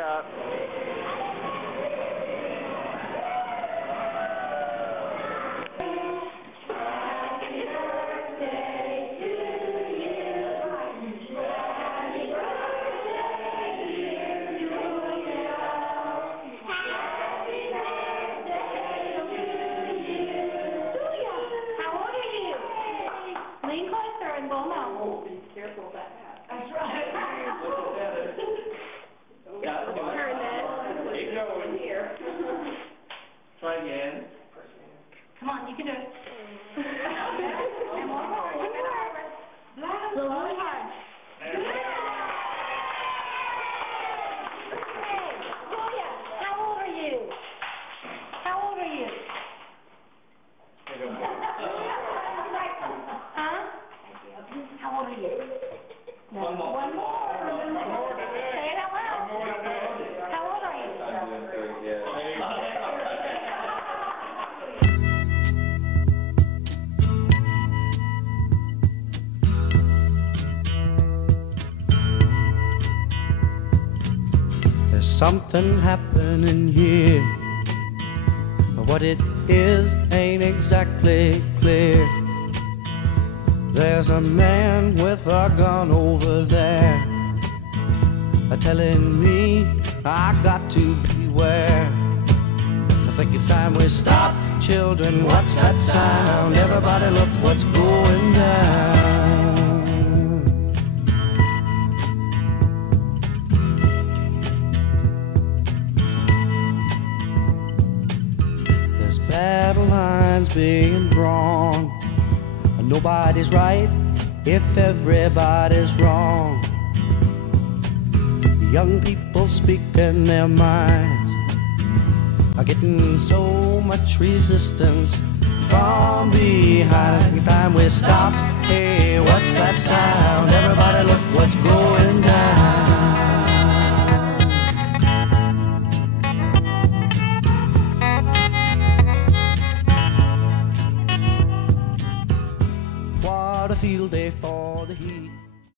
got. Careful of that hat. That's right. Turn that. Keep going. Here. Try again. Come on, you can do it. And one more. Look at her. Really hard. Hey, Julia, how old are you? How old are you? Huh? How old are you? No. One more. One more. Say it out loud. How old are you? There's something happening here, but what it is ain't exactly clear. There's a man with a gun over there, telling me I got to beware. I think it's time we stop, children. What's that sound? Everybody look what's going down. There's battle lines being drawn. Nobody's right if everybody's wrong. Young people speaking their minds are getting so much resistance from behind. Every time we stop, hey, what's that sound? Everybody look what's going down.